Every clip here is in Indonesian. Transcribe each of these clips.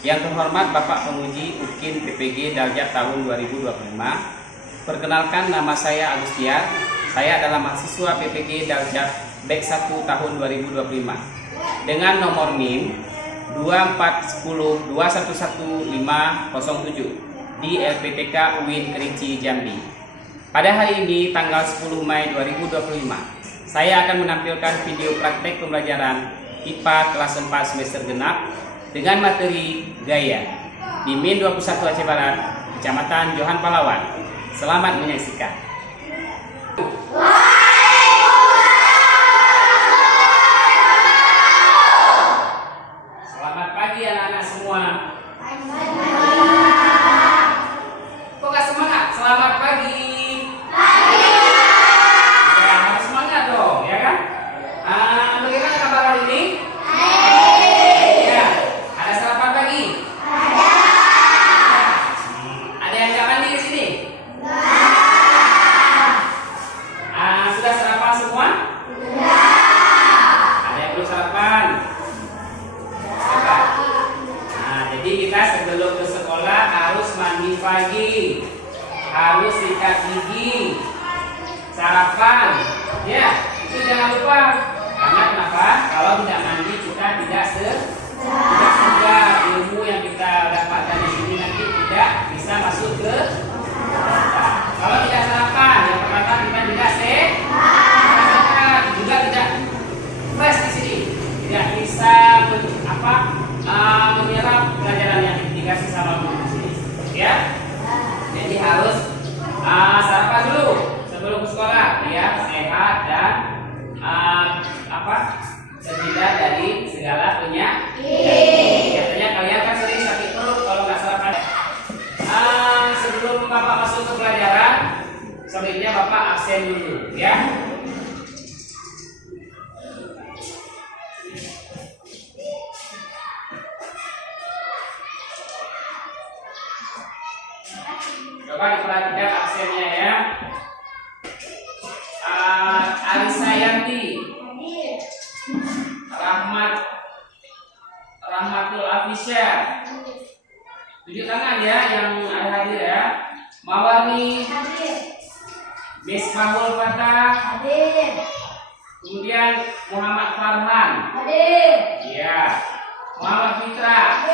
Yang terhormat Bapak Penguji UKIN PPG Daljat tahun 2025. Perkenalkan, nama saya Agustian. Saya adalah mahasiswa PPG Daljat Batch 1 tahun 2025 dengan nomor NIM 24102110507 di LPTK UIN Kerinci Jambi. Pada hari ini tanggal 10 Mei 2025, saya akan menampilkan video praktek pembelajaran IPA kelas 4 semester genap dengan materi gaya di Min 21 Aceh Barat, Kecamatan Johan Palawan. Selamat menyaksikan. Selamat pagi anak-anak semua. Kok gak semangat? Selamat pagi. Ya, harus semangat dong, ya kan? Bagaimana kabar hari ini? Ya, ada sarapan pagi? Ada yang gak mandi di sini? Sudah sarapan semua? Ada yang belum sarapan? Jadi kita sebelum ke sekolah harus mandi pagi, harus sikat gigi, sarapan, ya itu jangan lupa. Karena kenapa? Kalau tidak mandi kita tidak segar. Ilmu yang kita dapatkan di sini nanti tidak bisa masuk ke kita. Kalau tidak sarapan, yang pertama kita tidak sehat, juga tidak fresh di sini, tidak bisa menyerap pelajaran yang dikasih sama guru di sini, ya. Jadi harus sarapan dulu sebelum sekolah, biar sehat dan terhindar dari segala penyakit. Katanya kalian kan sering sakit perut kalau nggak sarapan. Sebelum Bapak masuk ke pelajaran, sebaiknya Bapak absen dulu, ya. Coba diperhatikan absennya, ya. Alisa Yanti, Rahmatul Afisya, tunjuk tangan ya yang ada hadir, ya. Mawarni, Misbahul Fatah, kemudian Muhammad Farhan, ya. Muhammad Fitra,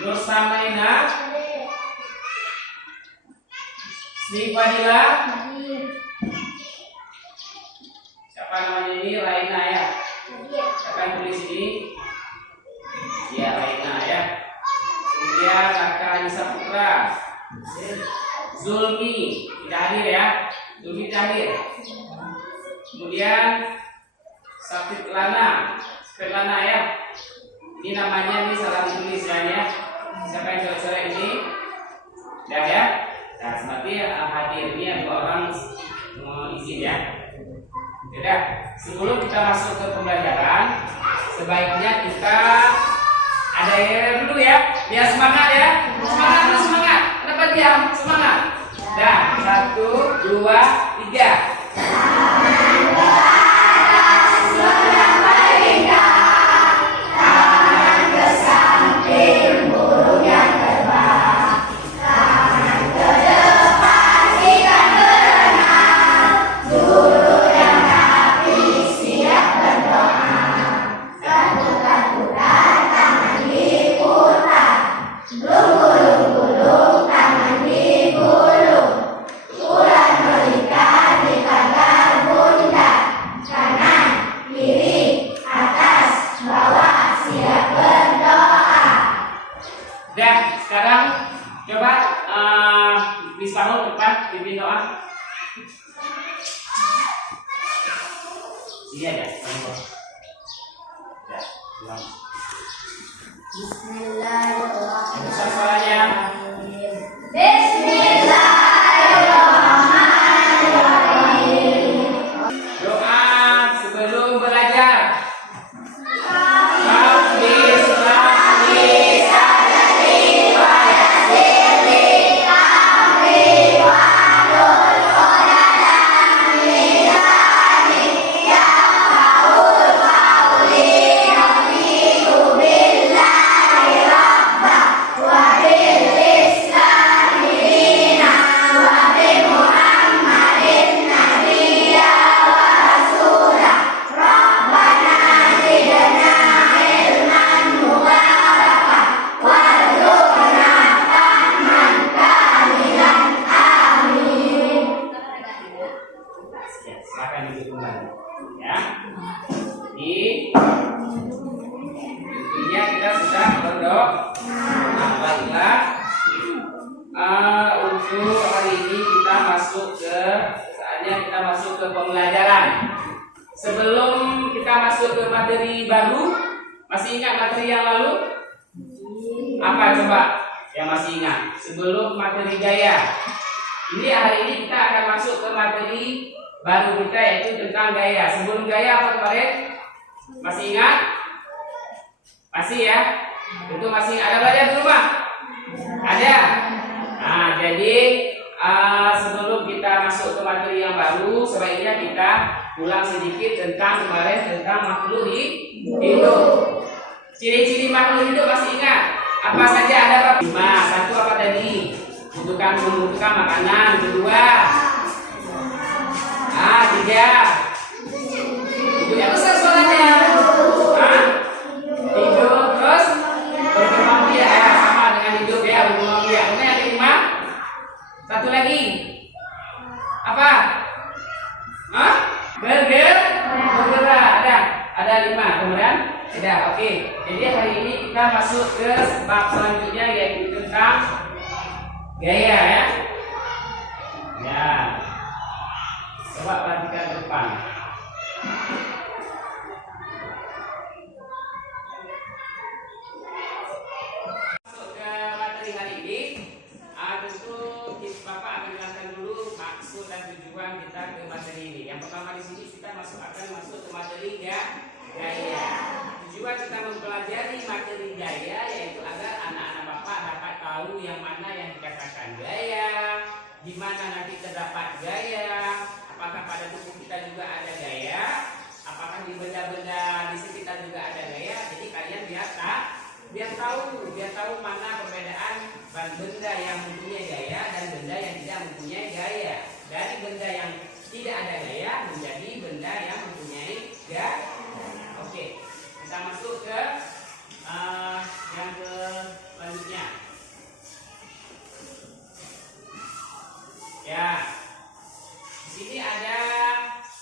Nur Samaina, Sri Fadila, siapa namanya ini? Laina, ya. Siapa yang tulis ini? Ya, Laina, ya. Kemudian Kakak Anissa Putra, Zulmi tidak hadir, ya. Zulmi tidak hadir. Kemudian Sakit Lana, ya. Ini namanya ini salah ditulis, ya. Siapa yang coret-coret ini? Sudah, ya. Nah, seperti hadir ini ada orang izin, ya. Sudah, sebelum kita masuk ke pembelajaran, sebaiknya kita ada yang dulu, ya. Biar semangat, ya. Semangat. Kenapa diam? Semangat. Dah, 1, 2, 3. Sekarang coba Misbahul depan pimpin doa. Iya, ya. Bismillahirrahmanirrahim. Bismillahirrahmanirrahim. Doa sebelum belajar. Bismillahirrahmanirrahim. Jadi intinya kita sudah berdoa. Nah, baiklah. Untuk hari ini kita masuk ke saatnya kita masuk ke pembelajaran. Sebelum kita masuk ke materi baru, masih ingat materi yang lalu? Apa coba yang masih ingat? Sebelum materi gaya. Ini hari ini kita akan masuk ke materi baru kita, yaitu tentang gaya. Sebelum gaya apa kemarin? Masih ingat? Masih ya? Itu masih ada belajar di rumah? Ada? Nah, jadi sebelum kita masuk ke materi yang baru, sebaiknya kita ulang sedikit tentang kemarin tentang makhluk hidup. Ciri-ciri makhluk hidup masih ingat? Apa saja ada Pak? 5. Satu apa tadi? Membutuhkan makanan. Kedua, 3. Yang besar suaranya. Hidup terus berkembang biak ya, sama dengan hidup ya, berkembang biak. Kemudian yang kelima, satu lagi apa? Bergerak. Ada 5. Kemudian ada. Oke. Jadi hari ini kita masuk ke bab selanjutnya, yaitu tentang gaya ya. Ya. Coba perhatikan ke depan. Masuk ke materi hari ini, tentu Bapak akan jelaskan dulu maksud dan tujuan kita ke materi ini. Yang pertama di sini kita akan masuk ke materi gaya. Tujuan kita mempelajari materi gaya yaitu agar anak-anak Bapak dapat tahu yang mana yang dikatakan gaya, di mana nanti terdapat gaya, apakah pada tubuh kita juga ada gaya, apakah di benda-benda di sekitar juga ada gaya. Jadi kalian biar tahu mana perbedaan benda yang mempunyai gaya dan benda yang tidak mempunyai gaya. Dari benda yang tidak ada gaya menjadi benda yang mempunyai gaya. Oke, kita masuk ke yang selanjutnya. Ya, di sini ada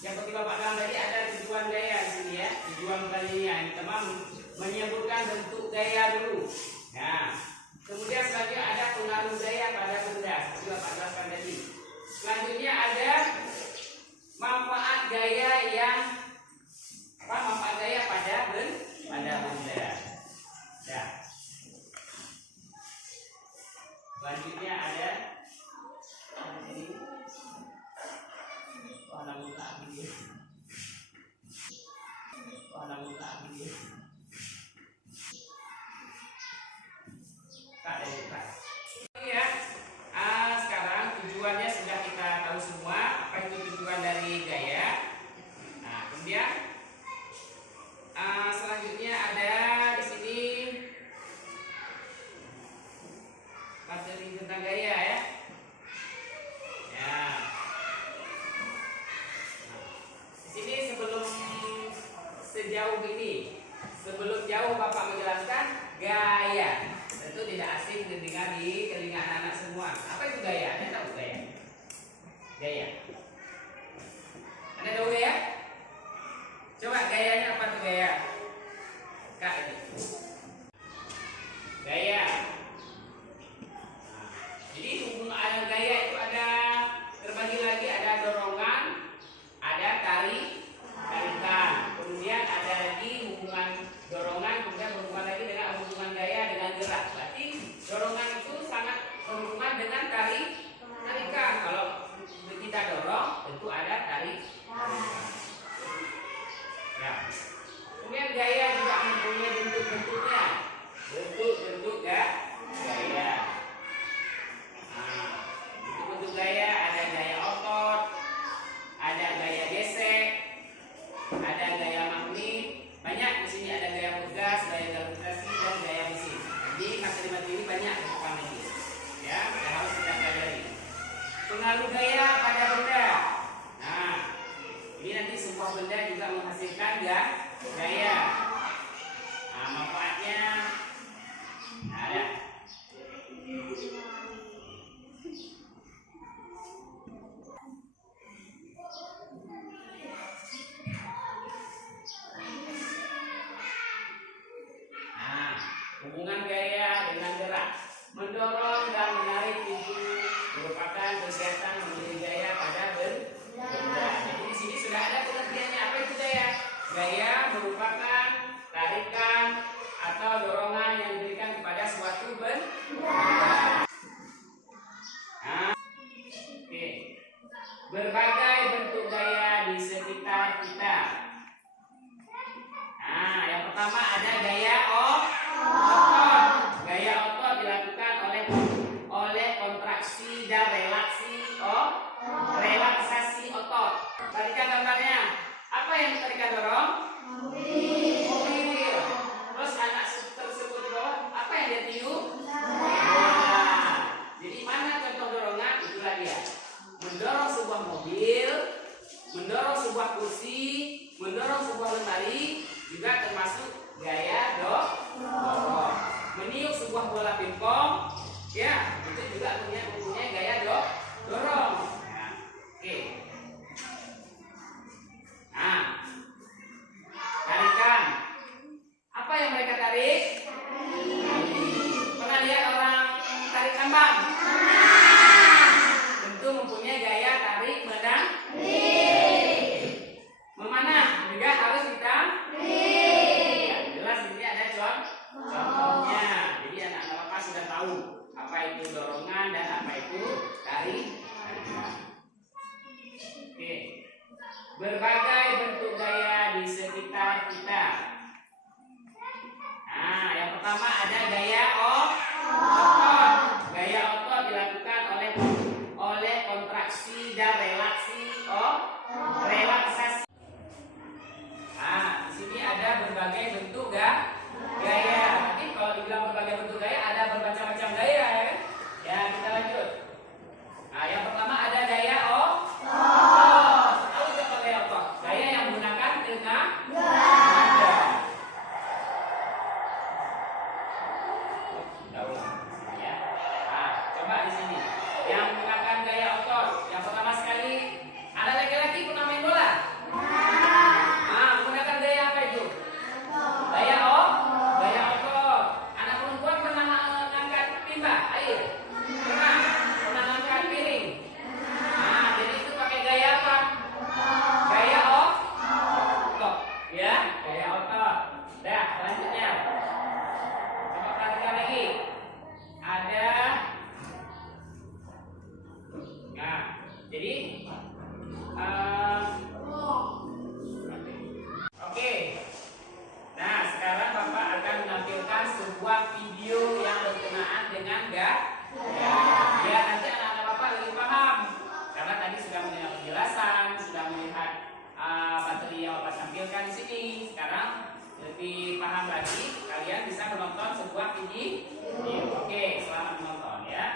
yang seperti Bapak bilang tadi, ada tujuan gaya di sini ya. Tujuan gayanya yang pertama menyebutkan bentuk gaya dulu. Nah, kemudian selanjutnya ada pengaruh gaya pada benda, seperti Bapak jelaskan tadi. Selanjutnya ada manfaat gaya pada benda. Ya. Selanjutnya ada ini. Sekarang tujuannya sudah kita tahu semua. Apa itu tujuan dari gaya? Nah, kemudian selanjutnya ada di sini materi tentang gaya ya. Ya. Di sini sebelum jauh Bapak menjelaskan gaya. Tentu tidak asing terdengar di telinga anak-anak semua. Apa itu gaya? Anda tahu gaya? Gaya. Anda tahu gaya? Coba gayanya apa tuh gaya? Kak ini. Gaya. Jadi hubungan gaya itu ada terbagi lagi, ada dorongan, ada tarikan. Kemudian ada lagi hubungan dorongan, kemudian berhubungan lagi dengan hubungan gaya dengan gerak. Berarti dorongan itu sangat berhubungan dengan tarikan. Kalau kita dorong, tentu ada tarikan. Ya. Kemudian gaya juga mempunyai bentuk-bentuknya. Bentuk gaya. Bentuk gaya ada gaya otot, ada gaya gesek, ada gaya magnet. Banyak di sini, ada gaya pegas, gaya gravitasi dan gaya mesin. Jadi materi-materi ini banyak bukan lagi. Ya, yang harus kita pelajari. Pengaruh gaya pada benda. Nah, ini nanti sebuah benda juga menghasilkan gaya. Nah, manfaatnya ada. Mendorong dan menarik itu merupakan kegiatan memberi gaya pada benda. Jadi di sini sudah ada pengertiannya. Apa itu gaya? Gaya merupakan tarikan atau dorongan yang diberikan kepada suatu benda. Nah, oke. Berbagai bentuk gaya di sekitar kita. Nah, yang pertama ada gaya otot. Gaya otot dilakukan oleh kontraksi dan relaksasi otot. Tarikan gambarnya. Apa yang ditarikan dorong? Mobil. Terus anak tersebut dorong. Apa yang dia tiup? Jadi mana contoh dorongan? Itulah dia. Mendorong sebuah mobil, mendorong sebuah kursi, mendorong sebuah lemari, juga termasuk gaya dorong. Meniup sebuah bola pingpong, ya itu juga mempunyai gaya dorong. Nah, oke. Nah, tarikan. Apa yang mereka tarik? Pernah lihat orang tarik tambang? Tentu mempunyai gaya tarik memanah juga harus kita. Ya, jelas ini ada contohnya. Jadi anak-anak Bapak sudah tahu apa itu dorongan dan apa itu tarikan. Oke. Berbagai bentuk gaya di sekitar kita. Nah, yang pertama ada gaya otot. Gaya otot dilakukan oleh kontraksi dan relaksasi. Nah, di sini ada berbagai bentuk gaya. Nanti kalau dibilang berbagai bentuk gaya ada bermacam-macam gaya, ya kan? Ya, kita lanjut. Nah, yang pertama ada gaya otot. Tahu apa gaya otot? Gaya yang menggunakan tenaga. Coba di sini yang menggunakan gaya otot. Yang pertama sekali ada laki-laki pernah main bola. Menggunakan gaya apa itu? Gaya otot. Anak perempuan pernah mengangkat timba air. Pernah mengangkat piring. Jadi itu pakai gaya apa? Gaya otot. Ya, gaya otot. Dah, selanjutnya. Coba perhatikan lagi. Ada. Nah, jadi oke. Nah, sekarang Bapak akan menampilkan sebuah video yang berkenaan dengan gaya. Biar nanti anak-anak Bapak lebih paham. Karena tadi sudah mendengar penjelasan, sudah melihat materi yang Bapak tampilkan di sini. Sekarang lebih paham lagi, kalian bisa menonton sebuah video. Oke, selamat menonton ya.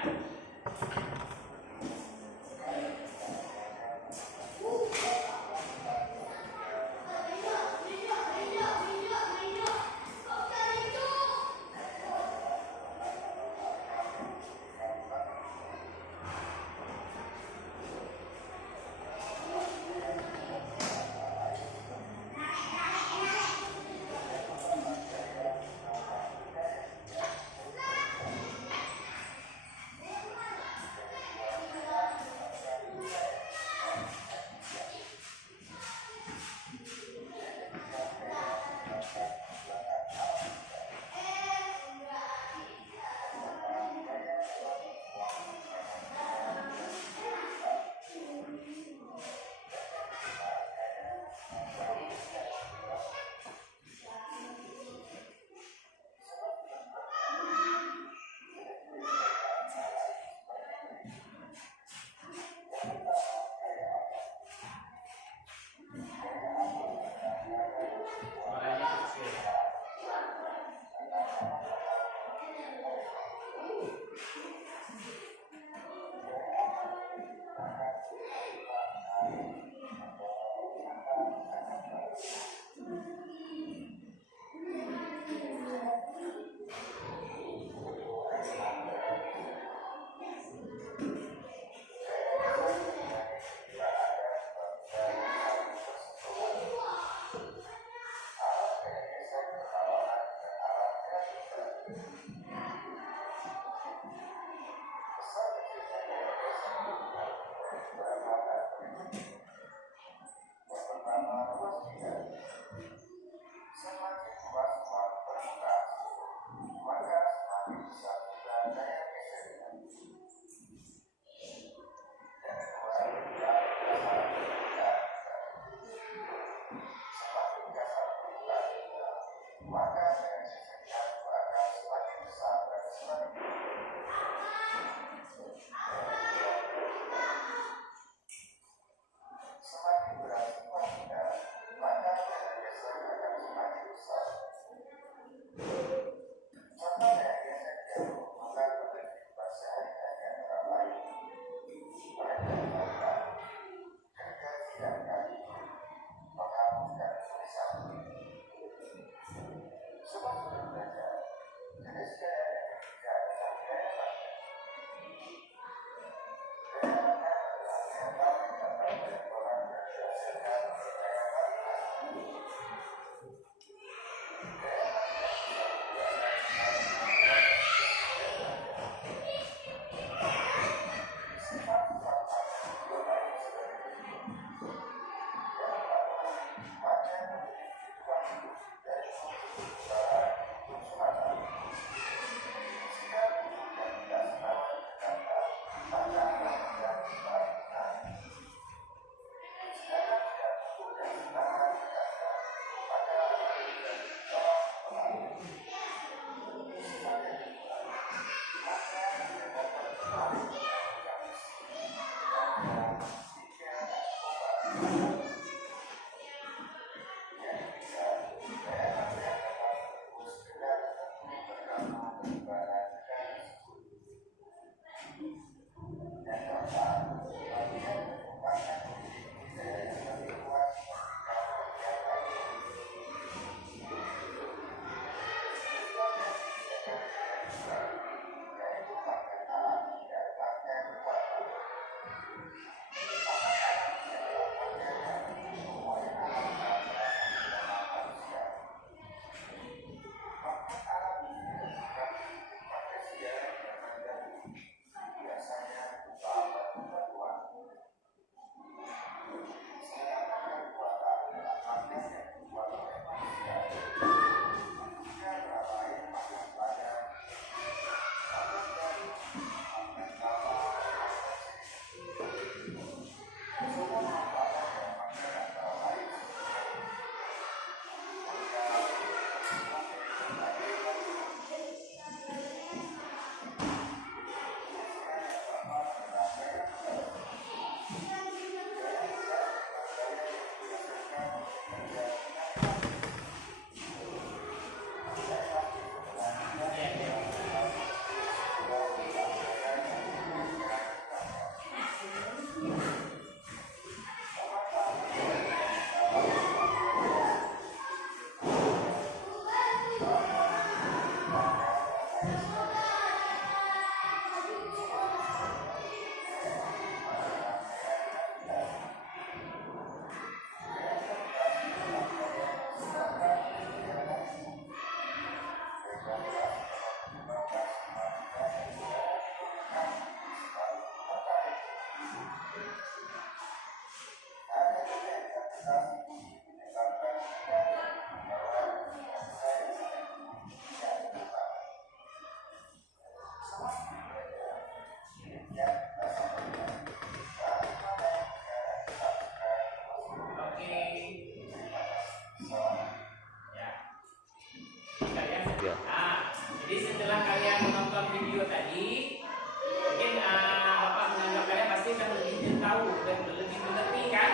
Ya. Nah, jadi setelah kalian menonton video tadi, mungkin Bapak menganggap kalian pasti sudah lebih tahu dan lebih mengerti kan?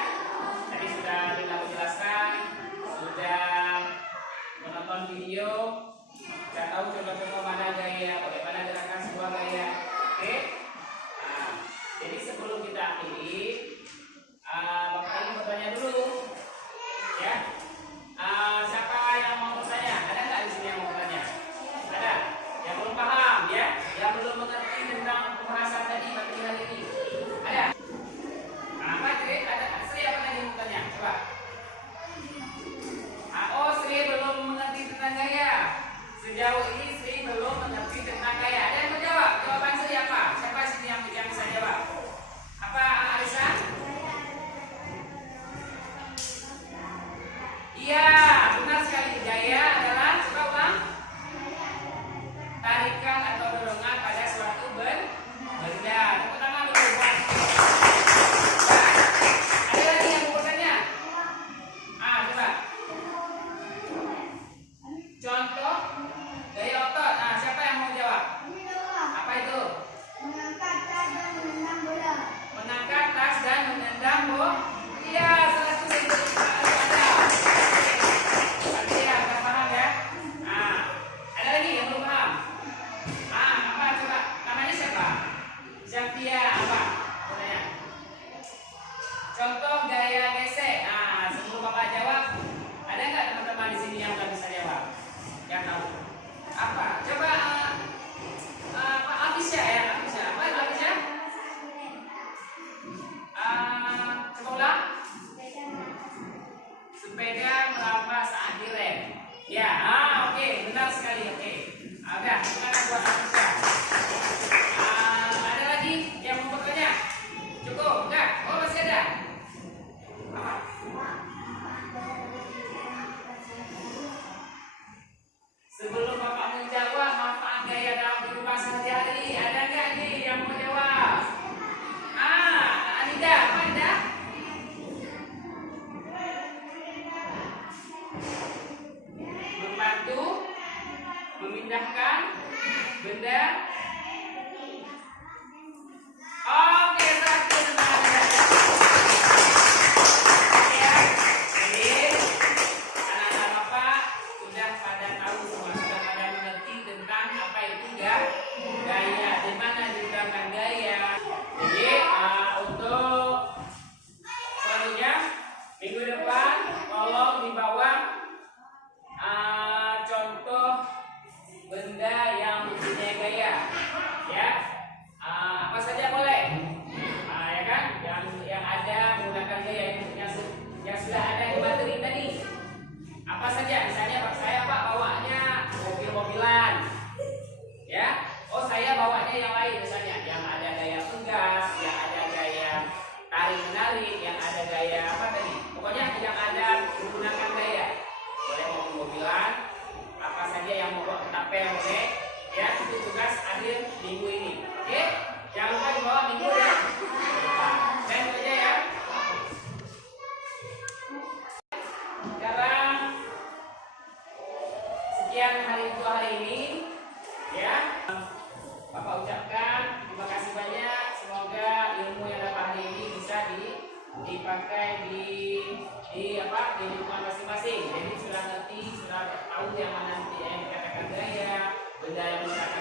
Tadi sudah Lina menjelaskan, sudah menonton video, sudah tahu contoh-contoh mana gaya, bagaimana gerakan sebuah gaya. Oke? Nah, jadi sebelum kita akhiri, Bapak ingin bertanya dulu, ya. Siapa yang mau bertanya? Ada nggak di sini yang mau bertanya? Ada? Yang belum paham, ya? Yang belum mengerti tentang pembahasan tadi pada hari ini? Ada? Apa Sri? Ada? Sri apa tadi mau bertanya? Coba. Oh, Sri belum mengerti tentang gaya. Sejauh ini Sri belum mengerti tentang gaya. Ada yang menjawab? Jawaban Sri apa? Siapa sini yang bisa jawab? Apa Arisa? Iya, benar sekali. Gaya adalah, coba ulang, tarikan atau dorongan pada suatu benda. Tepuk tangan dulu buat. Ada lagi yang mau bertanya? Coba. Contoh gaya otot. Siapa yang mau jawab? Apa itu? Mengangkat tas dan menendang bola. Mengangkat tas dan menendang bola. Iya, salah satu itu. Contoh gaya gesek. Sebelum Bapak jawab, ada nggak teman-teman di sini yang nggak bisa jawab? Yang tahu? Apa? Coba Pak Afisya ya, Afisya. Apa itu Afisya? Coba ulang. Sepeda melambat saat direm. Ya, oke, benar sekali. Oke. Udah, sekarang buat Afisya. Ada lagi yang mau bertanya? Cukup? Enggak? Oh, masih ada? Sebelum Bapak menjawab manfaat gaya dalam kehidupan sehari-hari, ada nggak nih yang mau jawab? Anida, apa Anida? Membantu memindahkan benda. Oke, satu benar. Ya, jadi anak-anak Bapak sudah pada tahu semua, sudah pada mengerti tentang apa itu gaya, di mana diterapkan gaya. Jadi untuk selanjutnya minggu depan tolong dibawa contoh benda yang mempunyai gaya, ya. Apa saja boleh, ya kan? Yang ada menggunakan gaya yang sudah ada di materi tadi. Apa saja? Misalnya saya Pak bawanya mobil-mobilan, ya. Oh saya bawanya yang lain, misalnya yang ada gaya pegas, yang ada gaya tarik-menarik, yang ada gaya apa tadi? Pokoknya yang ada menggunakan gaya. Boleh mobil-mobilan, apa saja yang mau ketapel, boleh. Ya, itu tugas akhir minggu ini. Oke? Jangan lupa dibawa minggu ya. Dan itu aja ya. Sekarang sekian dua hari ini, ya. Bapak ucapkan terima kasih banyak. Semoga ilmu yang dapat hari ini bisa dipakai di lingkungan masing-masing. Jadi sudah ngerti, sudah tahu yang mana yang dikatakan gaya, benda yang dikatakan